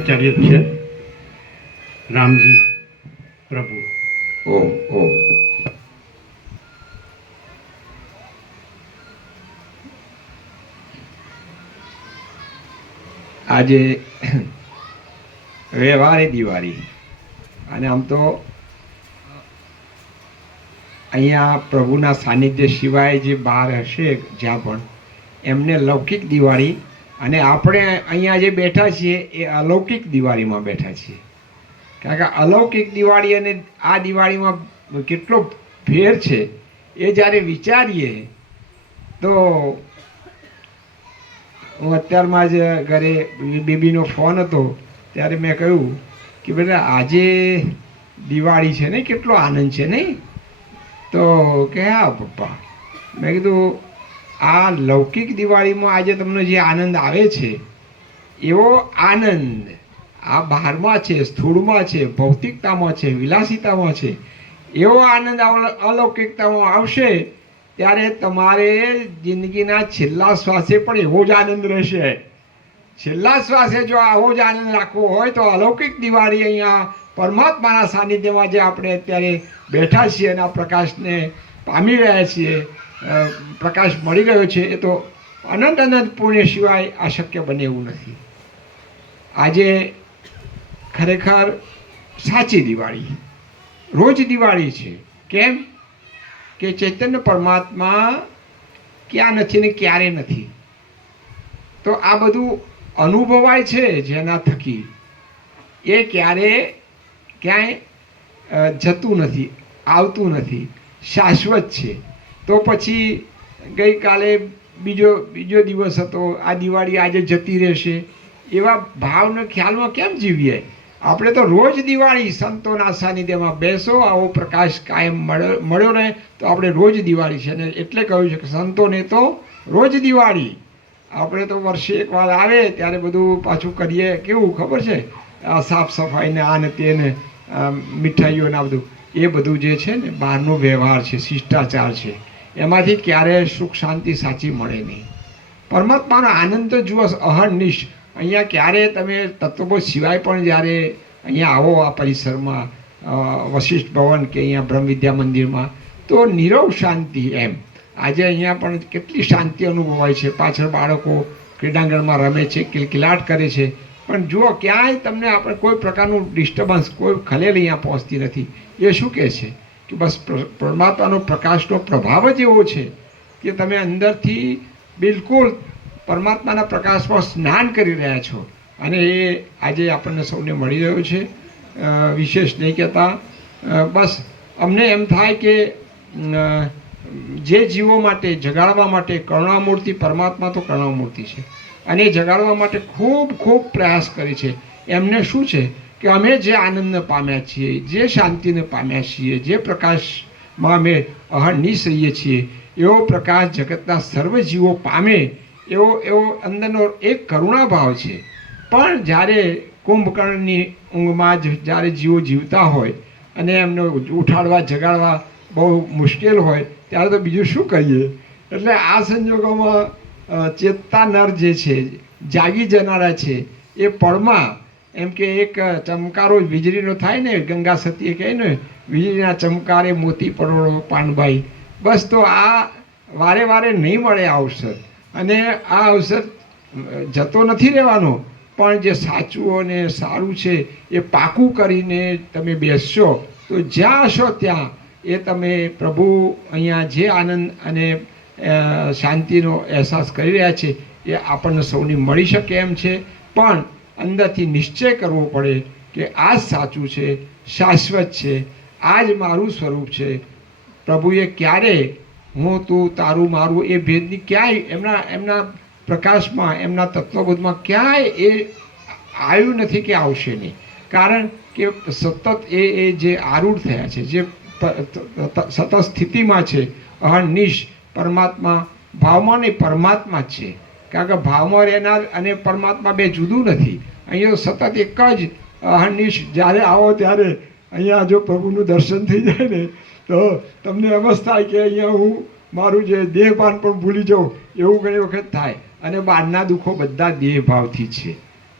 આચાર્ય છે રામજી પ્રભુ. ઓ આજે વ્યવહારે દિવાળી અને આમ તો અહીંયા પ્રભુના સાનિધ્ય સિવાય જે બહાર હશે જ્યાં પણ એમને લૌકિક દિવાળી, અને આપણે અહીંયા જે બેઠા છીએ એ અલૌકિક દિવાળીમાં બેઠા છીએ. કારણ કે અલૌકિક દિવાળી અને આ દિવાળીમાં કેટલો ફેર છે એ જ્યારે વિચારીએ તો હું અત્યારમાં જ ઘરે બેબીનો ફોન હતો ત્યારે મેં કહ્યું કે બેટા આજે દિવાળી છે ને, કેટલો આનંદ છે નહીં? તો કે હા પપ્પા. મેં કીધું આ લૌકિક દિવાળીમાં આજે તમને જે આનંદ આવે છે એવો આનંદ આ બહારમાં છે, સ્થૂળમાં છે, ભૌતિકતામાં છે, વિલાસિતામાં છે, એવો આનંદ અલૌકિકતામાં આવશે ત્યારે તમારે જિંદગીના છેલ્લા શ્વાસે પણ એવો જ આનંદ રહેશે. છેલ્લા શ્વાસે જો આવો જ આનંદ રાખવો હોય તો અલૌકિક દિવાળી અહીંયા પરમાત્માના સાનિધ્યમાં જે આપણે અત્યારે બેઠા છીએ અને આ પ્રકાશને પામી રહ્યા છીએ, પ્રકાશ મળી રહ્યો છે, એ તો અનંત અનંત પુણ્ય સિવાય આ શક્ય બને એવું નથી. આજે ખરેખર સાચી દિવાળી, રોજ દિવાળી છે. કેમ કે ચૈતન્ય પરમાત્મા ક્યાં નથી ને ક્યારે નથી. તો આ બધું અનુભવાય છે જેના થકી એ ક્યારે ક્યાંય જતું નથી, આવતું નથી, શાશ્વત છે. તો પછી ગઈકાલે બીજો દિવસ હતો, આ દિવાળી આજે જતી રહેશે, એવા ભાવના ખ્યાલમાં કેમ જીવીએ? આપણે તો રોજ દિવાળી સંતોના સાનિધ્યમાં બેસો, આવો પ્રકાશ કાયમ મળ્યો રહે તો આપણે રોજ દિવાળી છે. અને એટલે કહ્યું છે કે સંતોને તો રોજ દિવાળી. આપણે તો વર્ષે એકવાર આવે ત્યારે બધું પાછું કરીએ, કેવું ખબર છે, સાફ સફાઈને આ ને તે ને મીઠાઈઓ ને આ બધું, એ બધું જે છે ને બહારનો વ્યવહાર છે, શિષ્ટાચાર છે, એમાંથી ક્યારેય સુખ શાંતિ સાચી મળે નહીં. પરમાત્માનો આનંદ તો જુઓ અહર્નિશ. અહીંયા ક્યારે તમે તત્વબોધ સિવાય પણ જ્યારે અહીંયા આવો આ પરિસરમાં વશિષ્ઠ ભવન કે અહીંયા બ્રહ્મ વિદ્યા મંદિરમાં, તો નીરવ શાંતિ. એમ આજે અહીંયા પણ કેટલી શાંતિ અનુભવાય છે. પાછળ બાળકો ક્રીડાંગણમાં રમે છે, કિલકિલાટ કરે છે, પણ જુઓ ક્યાંય તમને આપણે કોઈ પ્રકારનું ડિસ્ટર્બન્સ, કોઈ ખલેલ અહીંયા પહોંચતી નથી. એ શું કહે છે કે બસ પરમાત્માનો પ્રકાશનો પ્રભાવ જ એવો છે કે તમે અંદરથી બિલકુલ પરમાત્માના પ્રકાશમાં સ્નાન કરી રહ્યા છો. અને એ આજે આપણને સૌને મળી રહ્યો છે. વિશેષ નહીં કહેતા, બસ અમને એમ થાય કે જે જીવો માટે જગાડવા માટે કરુણામૂર્તિ પરમાત્મા તો કરુણામૂર્તિ છે, અને જગાડવા માટે ખૂબ ખૂબ પ્રયાસ કરે છે. એમને શું છે કે અમે જે આનંદને પામ્યા છીએ, જે શાંતિને પામ્યા છીએ, જે પ્રકાશમાં અમે અહર્નિશ રહીએ છીએ, એવો પ્રકાશ જગતના સર્વ જીવો પામે એવો અંદરનો એક કરુણાભાવ છે. પણ જ્યારે કુંભકર્ણની ઊંઘમાં જ જ્યારે જીવો જીવતા હોય અને એમને ઉઠાડવા જગાડવા બહુ મુશ્કેલ હોય ત્યારે તો બીજું શું કરીએ? એટલે આ સંજોગોમાં ચેતતા નર જે છે, જાગી જનારા છે, એ પળમાં એમ કે એક ચમકારો વીજળીનો થાય ને, ગંગા સતીએ કહે ને, વીજળીના ચમકારે મોતી પરોળો પાનભાઈ. બસ તો આ વારે વારે નહીં મળે આ અવસર, અને આ અવસર જતો નથી રહેવાનો. પણ જે સાચું અને સારું છે એ પાકું કરીને તમે બેસશો તો જ્યાં હશો ત્યાં એ તમે પ્રભુ અહીંયા જે આનંદ અને શાંતિનો અહેસાસ કરી રહ્યા છે એ આપણને સૌને મળી શકે એમ છે. પણ અંદરથી નિશ્ચય કરવો પડે કે આ જ સાચું છે, શાશ્વત છે, આ જ મારું સ્વરૂપ છે. પ્રભુએ ક્યારે હું તું તારું મારું એ ભેદની ક્યાંય એમના પ્રકાશમાં, એમના તત્વબોધમાં ક્યાંય એ આવ્યું નથી કે આવશે નહીં. કારણ કે સતત એ જે આરૂઢ થયા છે, જે સતત સ્થિતિમાં છે, અહર્નિશ પરમાત્મા, ભાવમાં નહીં પરમાત્મા જ છે. કારણ કે ભાવમાં રહેનાર અને પરમાત્મા બે જુદું નથી. અહીંયા સતત એક જ અહર્નિશ. જ્યારે આવો ત્યારે અહીંયા જો પ્રભુનું દર્શન થઈ જાય ને તો તમને એમ જ થાય કે અહીંયા હું મારું જે દેહભાન પણ ભૂલી જાઉં એવું ઘણી વખત થાય. અને બહારના દુઃખો બધા દેહભાવથી છે.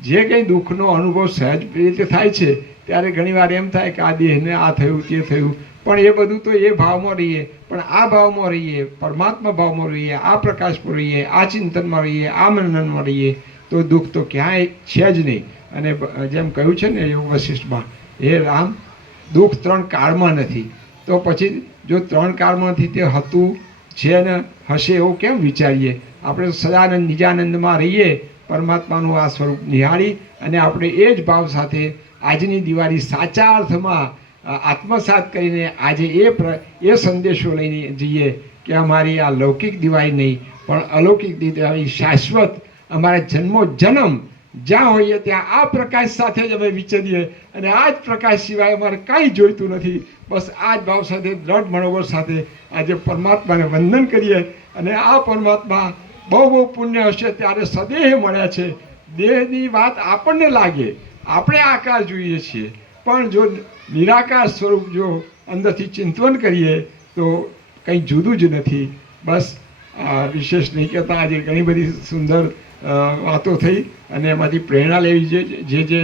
જે કંઈ દુઃખનો અનુભવ સહજ રીતે થાય છે ત્યારે ઘણીવાર એમ થાય કે આ દેહને આ થયું તે થયું, પણ એ બધું તો એ ભાવમાં રહીએ, પણ આ ભાવમાં રહીએ, પરમાત્મા ભાવમાં રહીએ, આ પ્રકાશમાં રહીએ, આ ચિંતનમાં રહીએ, આ મનનમાં રહીએ તો દુઃખ તો ક્યાંય છે જ નહીં. અને જેમ કહ્યું છે ને યોગ વશિષ્ઠમાં, હે રામ, દુઃખ 3 કાળમાં નથી. તો પછી જો 3 કાળમાં નથી તે હતું છે ને હશે એવું કેમ વિચારીએ? આપણે સદાનંદ નિજાનંદમાં રહીએ, પરમાત્માનું આ સ્વરૂપ નિહાળી અને આપણે એ જ ભાવ સાથે આજની દિવાળી સાચા અર્થમાં આત્મસાત કરીને આજે એ સંદેશો લઈને જઈએ કે અમારી આ લૌકિક દિવાળી નહીં પણ અલૌકિક દિવાળી શાશ્વત, અમારા જન્મ જ્યાં હોઈએ ત્યાં આ પ્રકાશ સાથે જ અમે વિચરીએ અને આ જ પ્રકાશ સિવાય અમારે કાંઈ જોઈતું નથી. બસ આ જ ભાવ સાથે દ્રઢ મનોબળ સાથે આજે પરમાત્માને વંદન કરીએ અને આ પરમાત્મા બહુ પુણ્ય હશે ત્યારે સદેહ મળ્યા છે. દેહની વાત આપણને લાગે, આપણે આકાર જોઈએ છીએ, પણ જો નિરાકાર સ્વરૂપ જો અંદરથી ચિંતન કરીએ તો કંઈ જુદું જ નથી. બસ વિશેષ નહીં કહેતા, આજે ઘણી બધી સુંદર વાતો થઈ અને એમાંથી પ્રેરણા લેવી જે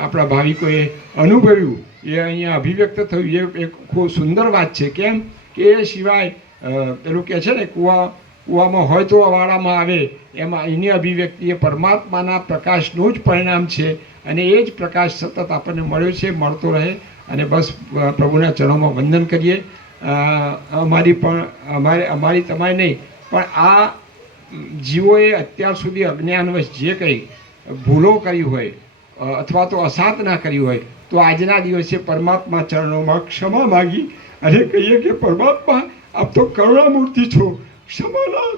આપણા ભાવિકોએ અનુભવ્યું એ અહીંયા અભિવ્યક્ત થયું એ એક ખૂબ સુંદર વાત છે. કેમ કે એ સિવાય પેલું કહે છે ને કૂવામાં હોય તો વાળામાં આવે, એમાં એની અભિવ્યક્તિ એ પરમાત્માના પ્રકાશનું જ પરિણામ છે અને એ જ પ્રકાશ સતત આપણને મળ્યો છે, મળતો રહે. અને બસ પ્રભુના ચરણોમાં વંદન કરીએ. અમારી તમારી નહીં પણ આ જીવોએ અત્યાર સુધી અજ્ઞાનવશ જે કંઈ ભૂલો કરી હોય અથવા તો અસાધના કરી હોય તો આજના દિવસે પરમાત્મા ચરણોમાં ક્ષમા માગી અને કહીએ કે પરમાત્મા આપ તો કરુણામૂર્તિ છો, ક્ષમાના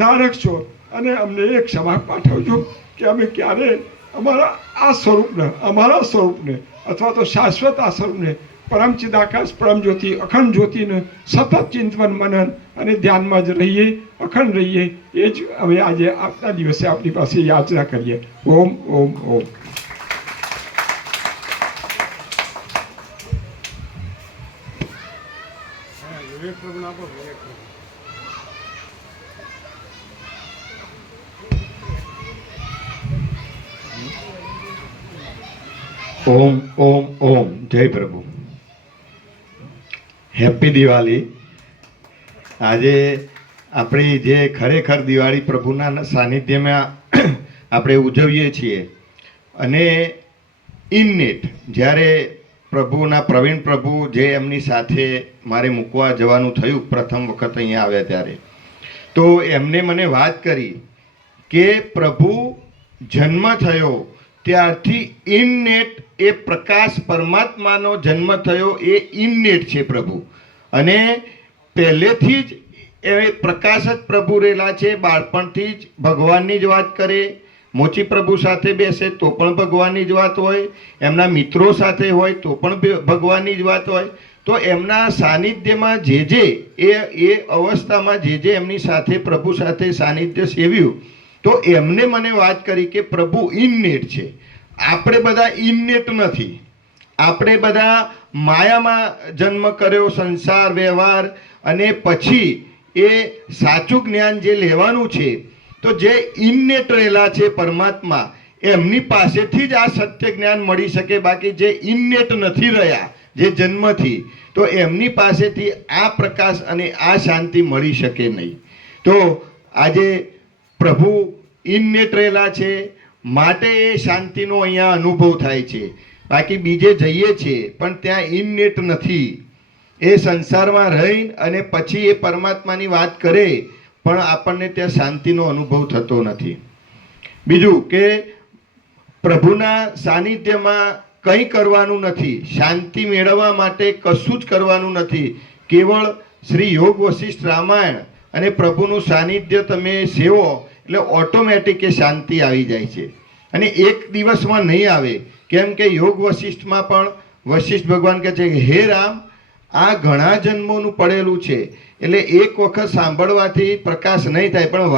ધારક છો અને અમને એ ક્ષમા પાઠવજો કે અમે ક્યારે અમારા સ્વરૂપને અથવા તો શાશ્વત આ સ્વરૂપને પરમ ચિદાકાશ પરમ જ્યોતિ અખંડ જ્યોતિને સતત ચિંતન મનન અને ધ્યાનમાં જ રહીએ, અખંડ રહીએ. એ જ અમે આજે આપના દિવસે આપણી પાસે યાચના કરીએ. ઓમ ઓમ ઓમ. ઓમ ઓમ ઓમ. જય પ્રભુ. હેપી દિવાળી. આજે આપણી જે ખરેખર દિવાળી પ્રભુના સાનિધ્યમાં આપણે ઉજવીએ છીએ અને ઇનનેટ જ્યારે પ્રભુના પ્રવીણ પ્રભુ જે એમની સાથે મારે મૂકવા જવાનું થયું પ્રથમ વખત અહીંયા આવ્યા ત્યારે, તો એમને મને વાત કરી કે પ્રભુ જન્મ થયો ત્યારથી ઇનનેટ એ પ્રકાશ પરમાત્માનો જન્મ થયો એ ઇનનેટ છે પ્રભુ. અને પહેલેથી જ એ પ્રકાશ જ પ્રભુ રહેલા છે. બાળપણથી જ ભગવાનની જ વાત કરે, મોચી પ્રભુ સાથે બેસે તો પણ ભગવાનની જ વાત હોય, એમના મિત્રો સાથે હોય તો પણ ભગવાનની જ વાત હોય. તો એમના સાનિધ્યમાં એ અવસ્થામાં જે એમની સાથે પ્રભુ સાથે સાનિધ્ય સેવ્યું તો એમને મને વાત કરી કે પ્રભુ ઇનનેટ છે. આપણે બધા ઇનનેટ નથી. આપણે બધા માયામાં જન્મ કર્યો, સંસાર વ્યવહાર, અને પછી એ સાચું જ્ઞાન જે લેવાનું છે તો જે ઇનનેટ રહેલા છે પરમાત્મા એમની પાસેથી જ આ સત્ય જ્ઞાન મળી શકે. બાકી જે ઇનનેટ નથી રહ્યા જે જન્મથી, તો એમની પાસેથી આ પ્રકાશ અને આ શાંતિ મળી શકે નહીં. તો આજે પ્રભુ ઇનનેટ રહેલા છે માટે એ શાંતિનો અહીંયા અનુભવ થાય છે. બાકી બીજે જઈએ છીએ પણ ત્યાં ઇનનેટ નથી. એ સંસારમાં રહી અને પછી એ પરમાત્માની વાત કરે પણ આપણને ત્યાં શાંતિનો અનુભવ થતો નથી. બીજું કે પ્રભુના સાનિધ્યમાં કંઈ કરવાનું નથી, શાંતિ મેળવવા માટે કશું જ કરવાનું નથી. કેવળ શ્રી યોગ વશિષ્ઠ રામાયણ અને પ્રભુનું સાનિધ્ય તમે સેવો એટલે ઓટોમેટિક એ શાંતિ આવી જાય છે. અને એક દિવસમાં નહીં આવે, કેમ કે યોગ વશિષ્ઠમાં પણ વશિષ્ઠ ભગવાન કહે છે કે હે રામ, આ ઘણા જન્મોનું પડેલું છે એટલે એક વખત સાંભળવાથી પ્રકાશ નહીં થાય પણ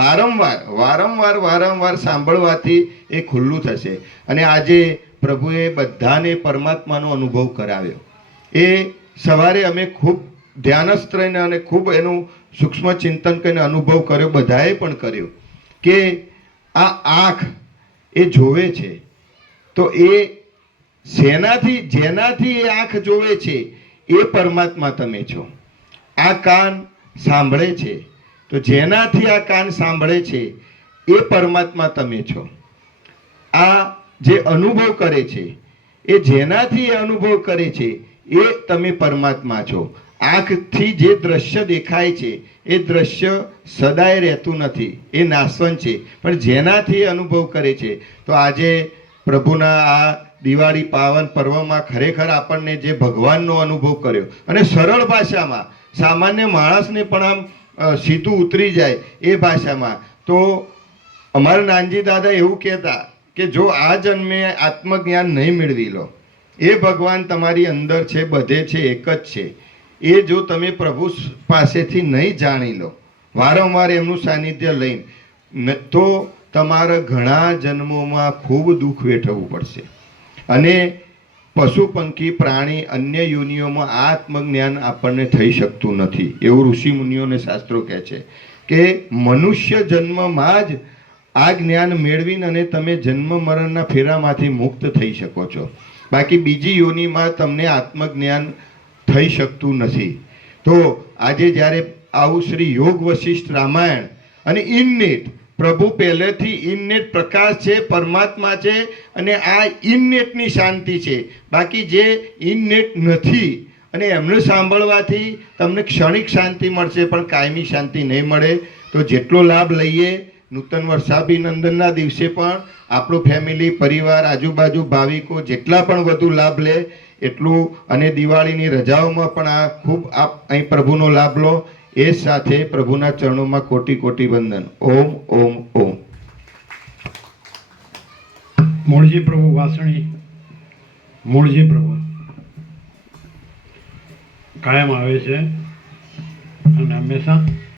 વારંવાર સાંભળવાથી એ ખુલ્લું થશે. અને આજે પ્રભુએ બધાને પરમાત્માનો અનુભવ કરાવ્યો. એ સવારે અમે ખૂબ ધ્યાનસ્થ રહીને અને ખૂબ એનું સૂક્ષ્મ ચિંતન કરીને અનુભવ કર્યો, બધાએ પણ કર્યો કે આ આંખ એ જોવે છે, તો એ જેનાથી એ આંખ જોવે છે એ પરમાત્મા તમે છો. આ કાન સાંભળે છે, તો જેનાથી આ કાન સાંભળે છે એ પરમાત્મા તમે છો. આ જે અનુભવ કરે છે એ જેનાથી એ અનુભવ કરે છે એ તમે પરમાત્મા છો. આંખથી જે દ્રશ્ય દેખાય છે એ દ્રશ્ય સદાય રહેતું નથી, એ નાશવંત છે, પણ જેનાથી એ અનુભવ કરે છે. તો આજે પ્રભુના આ દિવાળી પાવન પર્વમાં ખરેખર આપણને જે ભગવાનનો અનુભવ કર્યો અને સરળ ભાષામાં સામાન્ય માણસને પણ આમ સીધું ઉતરી જાય એ ભાષામાં. તો અમારા નાનજી દાદા એવું કહેતા કે જો આ જન્મે આત્મજ્ઞાન નહીં મેળવી લો, એ ભગવાન તમારી અંદર છે, બધે છે, એક જ છે, એ જો તમે પ્રભુ પાસેથી નહીં જાણી લો, વારંવાર એમનું સાનિધ્ય લઈને, તો તમારા ઘણા જન્મોમાં ખૂબ દુઃખ વેઠવવું પડશે. અને પશુ પંખી પ્રાણી અન્ય યોનિઓમાં આ આત્મજ્ઞાન આપણને થઈ શકતું નથી. એવું ઋષિ મુનિઓને શાસ્ત્રો કહે છે કે મનુષ્ય જન્મમાં જ આ જ્ઞાન મેળવીને અને તમે જન્મ મરણના ફેરામાંથી મુક્ત થઈ શકો છો. બાકી બીજી યોનિમાં તમને આત્મજ્ઞાન થઈ શકતું નથી. તો આજે જ્યારે આવું શ્રી યોગ વશિષ્ઠ રામાયણ અને ઇનનેટ, પ્રભુ પહેલેથી ઇનનેટ પ્રકાશ છે, પરમાત્મા છે, અને આ ઇનનેટની શાંતિ છે. બાકી જે ઇનનેટ નથી અને એમને સાંભળવાથી તમને ક્ષણિક શાંતિ મળશે, પણ કાયમી શાંતિ નહીં મળે. તો જેટલો લાભ લઈએ, નૂતન વર્ષાભિનંદનના દિવસે પણ આપણું ફેમિલી, પરિવાર, આજુબાજુ ભાવિકો જેટલા પણ વધુ લાભ લે એટલું, અને દિવાળીની રજાઓમાં પણ આ ખૂબ આપ અહીં પ્રભુનો લાભ લો. એ સાથે પ્રભુના ચરણોમાં કોટી કોટી વંદન. ઓમ ઓમ ઓમ. મૂળજી પ્રભુ વાસણી, મૂળજી પ્રભુ કાયમ આવે છે અને હંમેશા